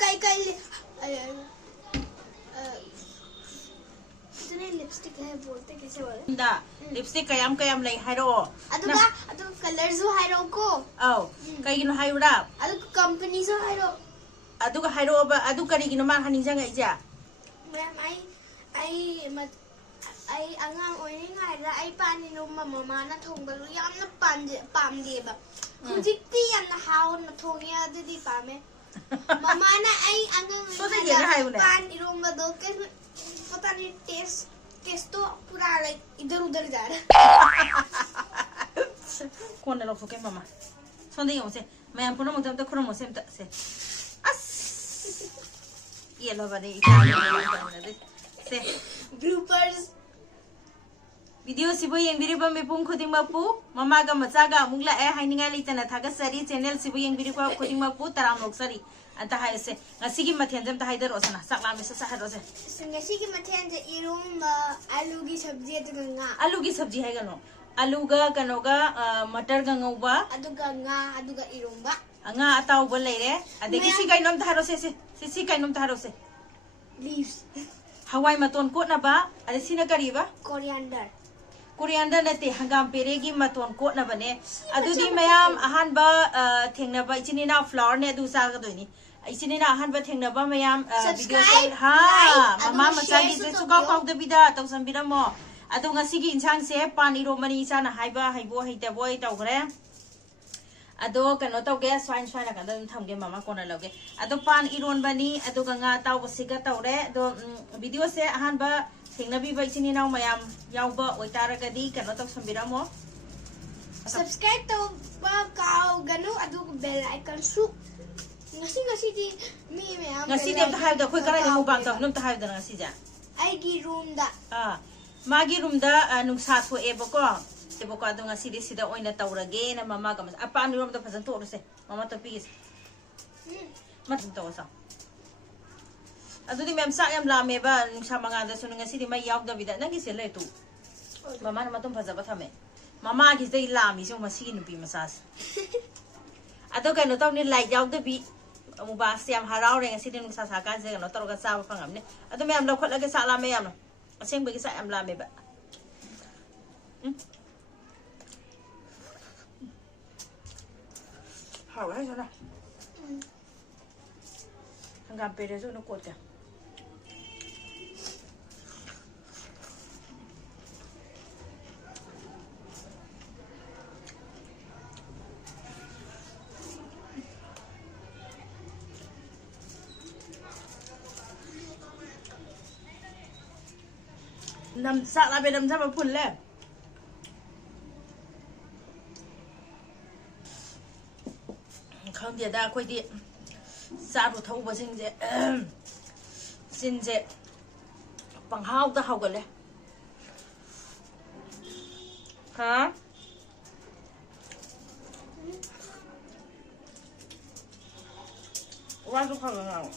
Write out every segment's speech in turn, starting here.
कई कई इतने लिपस्टिक है बोलते कैसे बोले दा लिपस्टिक कयम लई हाइरो अदुगा कलर जो हाइरो को औ कईगिनो हाइरा अदुगा कंपनी जो हाइरो अदुगा हाइरो बा अदु करिगिनो मा हानि जंग इजा मैम आई अंगांग ओइनिंगाइदा आई पानिनो ममाना थोंबलु यामना पामदेबा हुजिक्ति यामना हावना थोंगे अदुदी पामे ममाना आई अंगांग ओइनिंगाइदा पान इरोंगा दो के पता नहीं टेस्ट तो पूरा लाइक इधर उधर जा रहा कौन लोग फुके मामा सोंदे योसे मैं आपको ना मुझे तो खुरा मुझसे से अस ये लो बने से ब्लूपर्स वीडियो सिबो येंबिरिबा मेपुंग खुदिंगमापु ममागा मचागा मुगला ए हाइनिंगा लेतना थागसरी चैनल सिबो येंबिरिबा खुदिंगमापु तराम नोक्सरी अंता हायसे ngasiगी मथेन जम ताहाइदर ओसना sakla me sa हारोसे ngasiगी मथेन जे इरोम आलू की सब्जी अदुगा आलू की सब्जी है गनो आलू गा कनोगा मटर गंगौबा अदुगा इरोंबा nga atawba leire adegi si kainom tharose si kainom tharose leaves hawai maton ko na ba ade sina kariba coriander nate hangam peregi maton ko na bane adudi mayam ahan ba thengna ba ichini na flower ne adu sa ga doini ichini na ahan ba thengna ba mayam video ha mama machagi se sugaw kaw de bida taw sambira mo adu ngasi gi insang se pani ro mani sa na haiba haibo haite boy taw gre ado kano taw ge swine ka dum thamge mama kona loge ado pan iron bani ado nga taw siga tawre do video se ahan ba thengna bi ba ichini na mayam yawba oitara gadi kano taw sambira mo subscribe to ba kaw ganu adu bell icon su ngasi di mi me am ngasi dem ta hayda khoi kara mu bang taw num ta hayda ngasi ja ai gi room da magi room da nungsa tho ebako ebako adu ngasi di sida oina tawrage na mama ga apa ni room da phasan to rose mama to pigis mat to sa adu di mem sa yam la me ba nungsa manga da sunu ngasi di mai yaw da bida nangi se le tu mama na matum phaza ba thame mama gi dei la mi so masi nu pi masas adu ka no taw ni lai yaw da bi mu ba siam harau re ngasi di nungsa sa ka je no tor ga sa ba phangam ne adu me am lo khot la ga sa la me yam aseng ba gi sa am la me ba hảo đấy sao nào thằng gặp về đấy rồi nó cột kìa nằm sạ lại về nằm ra vào phun lên không da khoi di sa ru thau ba sing je sin je pang hau ta hau gale ha wa su khang ngang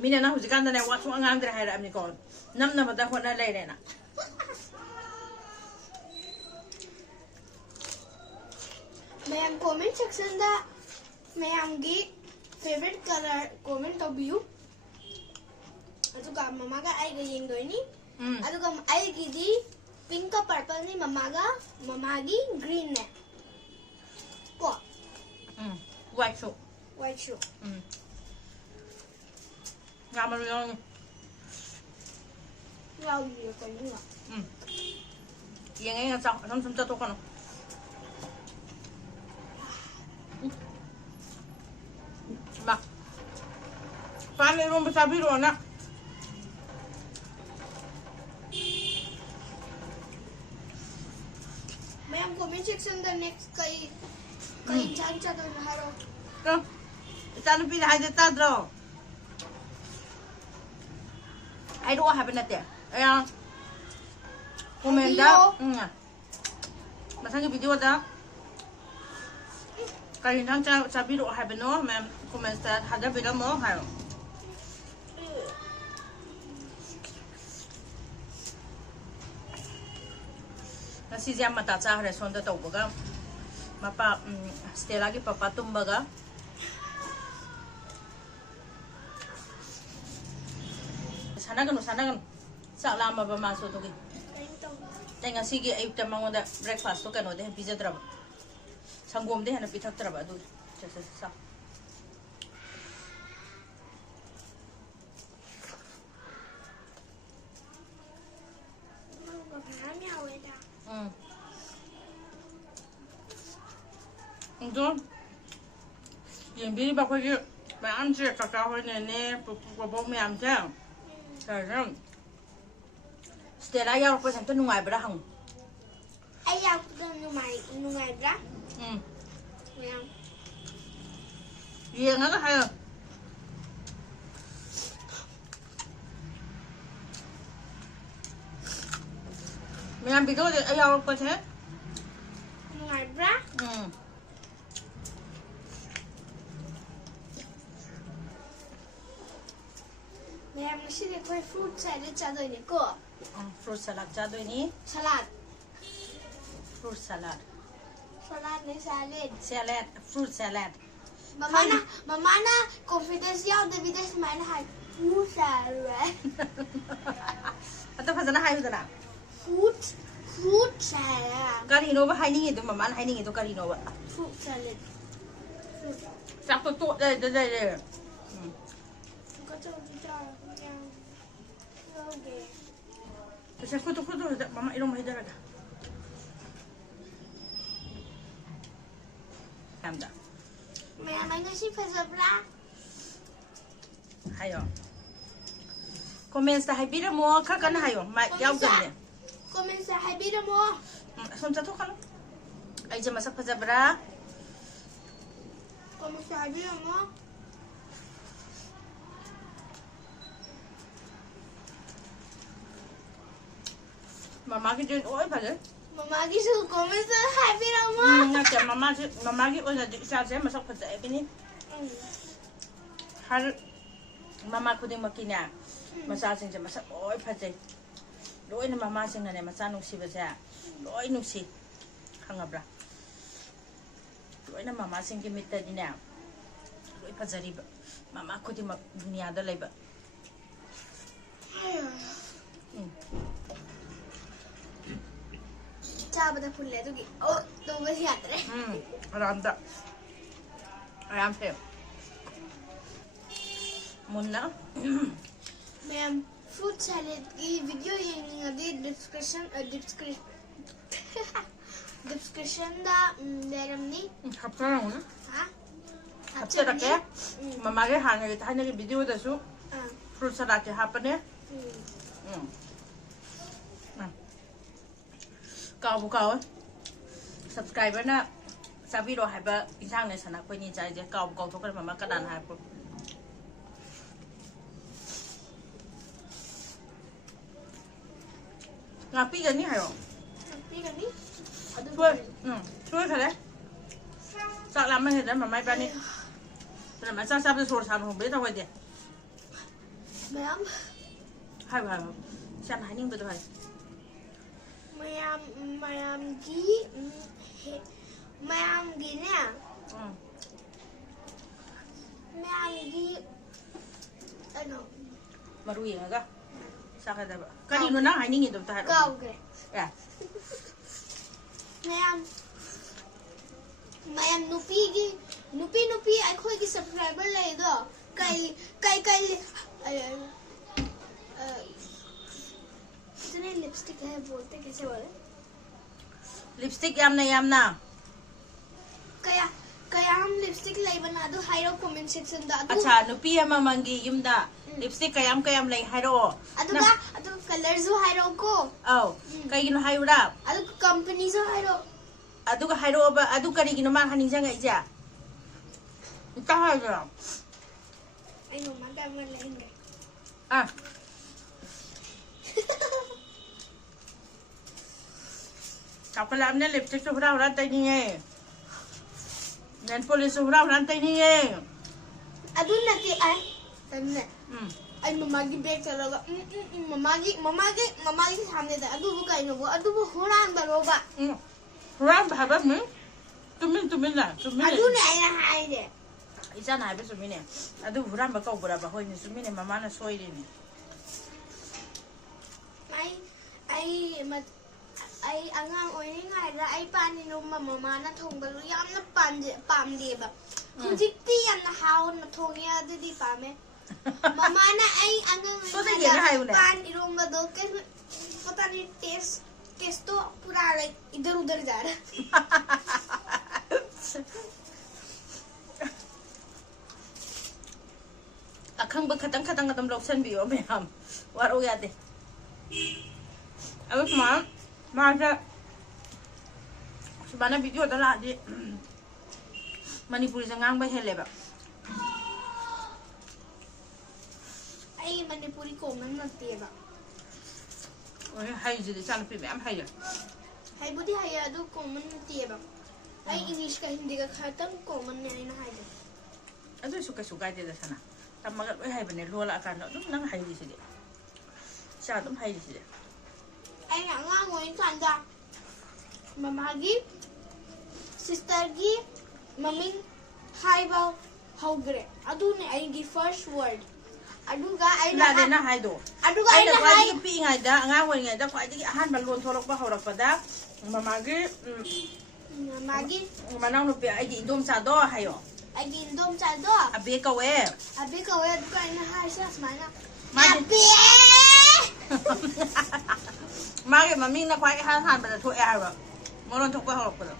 mina na hujikan da ne wa su ngang dre hai ra amni kon nam na ba da hona lai le na ma'am comment section दा ma'am गी favourite colour comment तबियु अदुगा mama गा आई गा येंगदोइनी अदुगा आई गी दी pink का purple नि mama गी green ने को white shoe ngamal yon yaw yu ko ni wa yang nga sa sam ta to kono ba pan ron ba sabi ron na ma'am comment section the next कई जान चा दो हारो to tan pi hai de ta dro ai do ha ben te ya comment da masang video da kali nang cha sabi ro ha ben no mem comment da hada be mo ha nasi jam mata cha restaurant da to boga mapa Stella gi papa tumbaga सानागनु सानागनु साला मबा मासो तो की तेंगा सिगी Ayukta मंगोदा breakfast तो कनो दे पिजद्रब संगोम दे हना पिथक्तरब अदु चसे सा 이거 연비리 바꿔지 마음지 가까워네 보고 마음지 그래서 스텔라 야로 퍼센트 누가이 브라 항 ai ao nuai bra yang 유행하가 하여 미안 비도 야로 퍼센트 nuai bra Mẹ nó sẽ để quay fruit salad cho rồi nhỉ cô. Fruit salad cho rồi nhỉ? Salad. Fruit salad. Salad này salad. Salad, fruit salad. Mama na confidential de video mà nó hay fruit salad. Atau pasal hay itu nak? Fruit salad. Kali ini apa hay ni itu mama hay ni itu kali ini apa? Fruit salad. Satu tu dah. Saya foto mama ilmu hidup ada. Kamda. Mẹ mày nói xin phải dập ra. Hayo. Comment sa hay bira mo kakan hayo. Mai yaw gan. Comment sa hay bira mo. Som sa to kan. Ay jama sa pazabra. Comment sa hay bira mo. Mama ki din oi pala. Mama ki su comment sa hay bira mo. Nga mama ki oi na di sa masak pazay bini. Har mama ko din makina. Masasing sa masak oi pazay. Loi na mama sing na ne masanong si basa. Loi nung si. Hangabra. Loi na mama sing kimita din na. Loi pazari ba. Mama ko din dunia da lay ba. चाबदा फुल ले दोगी ओ तो बस याद रहे आराम दा आराम से मुन्ना मैम फ्रूट सैलेड की वीडियो ये नहीं आती डिस्क्रिप्शन दा देरम नहीं 합쳐라 오늘 हाँ 합쳐라 게 마마게 하는 게 하는 게 비디오 다수 프루트 살라드 하प네 काव सब्सक्राइबर ना साबीरो हाइबा इंसांग ने सना कोई नि जाय जे काव थोकर मामा कदान हाइबो ngapi gani hayo ngapi ganiช่วยkhale sak lam he da mamai ba ni da ma sa sa so sa hong be da hoi de ma'am hai ba sam hai ning be da hai ma'am की ने ma'am की ano maruyi nga sa ka da ba kanino na hai ning do ta ha gaw ke ya मैम नुपी अखोई की subscriber ले दो कई इतने लिपस्टिक है बोलते कैसे बोले लिपस्टिक यामना कया हम लिपस्टिक लाई बना दो हाइरो कमेंट सेक्शन दा अच्छा नुपी अमा मंगी युमदा लिपस्टिक कयाम लई हाइरो अदु कलर जो हाइरो को औ कईगिनो हाइरा अदु कंपनी जो हाइरो अदुगा हाइरो बा अदु करीगिनो मा हानिंग जंगा इजा ता हाइरो आई नो मा दा मन लेंगे Kapal amne lipstick to hura tay ni hai. Nail polish to hura tay ni hai. Adun nati ay. Tanne. Ay mamagi bag chaloga. Mamagi samne da. Adu bu kai no bu. Adu bu huran ba ro ba. Huran ba ba min. Tumin la. Adu ne ay na hai de. Isa na ba sumin ne. Adu huran ba ka bura ba hoy ni sumin ne mama na soi ni. ai angang oiningai da ai paninum mama na thongbalu yamna pamdeba hujikti yamna hauna thongya adudi pame mama na ai angang pan iromba do ke pata nahi taste to pura like idhar udhar ja raha akhang ba khatang adam loksan biyo ma'am waro yate abis ma sa subana video dala di Manipuri sa ngang ba hele ba ai Manipuri ko man natte ba oi hai ji de chan pi ma'am hai hai budi hai adu ko man natte ba ai English ka Hindi ka khatang ko man ne na hai adu su ga de da sana tamagal oi hai bane lola akan dum nang hai ji de cha dum hai ji de ai nga ngoin tanda mama gi sister gi maming hai ba hogre adu ne ai gi first word adu ga ai na de na hai do adu ga ai na hai pi ngai da nga ngoi ngai da kwai di ahan ba lon tholok ba horak pa da mama gi manang no pe ai di dom cha do hayo ai gi dom cha do abe ka we adu ga ai na hai sa smana abe Magi mami na kwai han ba da to ai ba mo lon thok ba horak pa da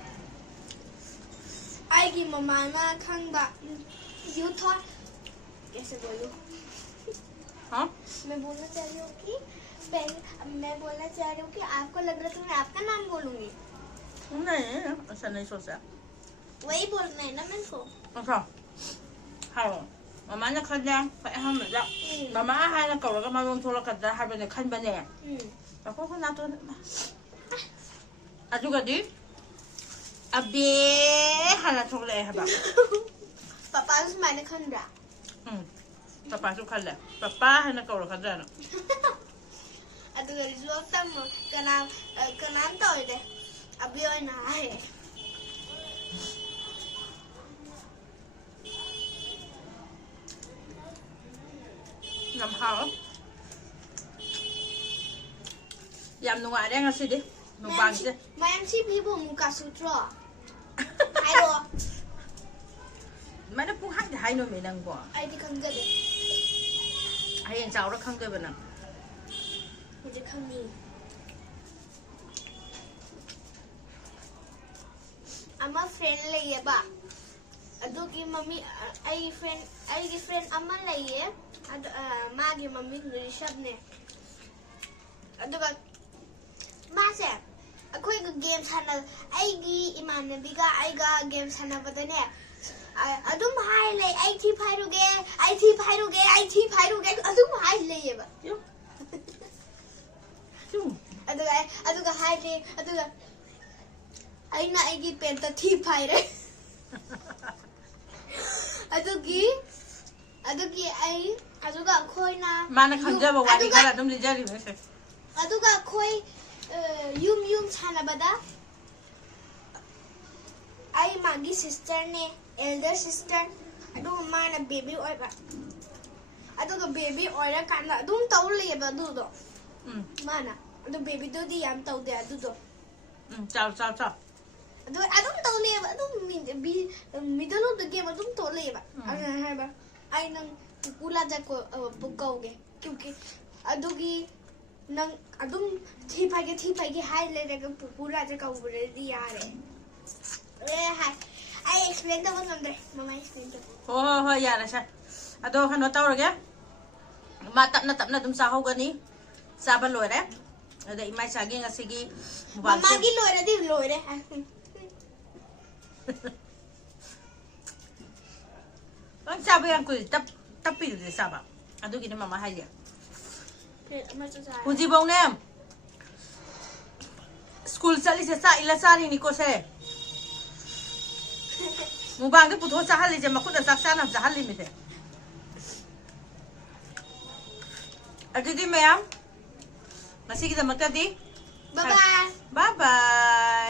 ai gi mama na khang ba you thought कैसे बोलूं हाँ मैं बोलना चाह रही हूँ कि मैं बोलना चाह रही हूँ कि आपको लग रहा था मैं आपका नाम बोलूंगी नहीं ऐसा नहीं सोचा वही बोलना है ना मेरे को अच्छा हाँ mama na khanya fa ha ma da mama ha na ka ga ma lon thola ka da ha ba ne khan ba ne ba ko na to aju ga di abe ha na thok le ha ba पापा से मैंने खंडा papa su khan le papa ha na ka ka da no अतो result तम कनाम तो है अभी और ना है Ngam hao Yam nung ada nga sih deh nung bang sih मैं सी भी वो मुका सूत्र hello mana pun hai hai no me nang bo आई थी खंगा दे hai yang chao ra khang de ba nang मुझे खंगी अम्मा फ्रेंड ले ये बा अदो की मम्मी आई की फ्रेंड अम्मा ले ये माँ की मम्मी ऋषभ ने अदुगा माँ से अखोई का गेम साना आईगी इमानबी का आईगा गेम साना बदने अदुम हाई ले आई थी फाइरुगे अदुम हाई ले ये बा अदुगा हाई ले अदुगा आई ना आईगी पेंटा थी फाइरे अदुगी आई अदुगा खोई ना mana khang ja ba wani kala dum li jari me se अदुगा खोई युम छाना बदा आई मागी सिस्टर ने एल्डर सिस्टर अदु माना बेबी ओइबा अदुगा बेबी ओइरा काना अदुम तौ लेबा दुदो माना अदु बेबी दो दी याम तौ दे अदुदो chao अदुम तौ लेबा अदुम मिडल ऑफ द गेम अदुम तौ लेबा हाइबा आई नंग पुला जाको पुकाओगे क्योंकि अदुगी नंग अदुम थी पागे हाई ले देगा पुला जाका उबरे दी यार है हाय आई एक्सप्लेन तो मत समझे मम्मा एक्सप्लेन तो ho ya la sa ado khano taw ra ge ma tapna dum sa ho ga ni sa ba loi re ada imai sa ge nga sigi मम्मा की लोरे दी लोरे ang sabi yang ku tapi de sa ba ado gi ni mama hai ya फिर मैं तो जा Uji bong nem. School sali se sa ila sari ni ko se. Mubang ke putho sa hali je makut da saksa nam sa hali mi se. Adidi mayam. Masih kita makan di. Bye bye Bye bye.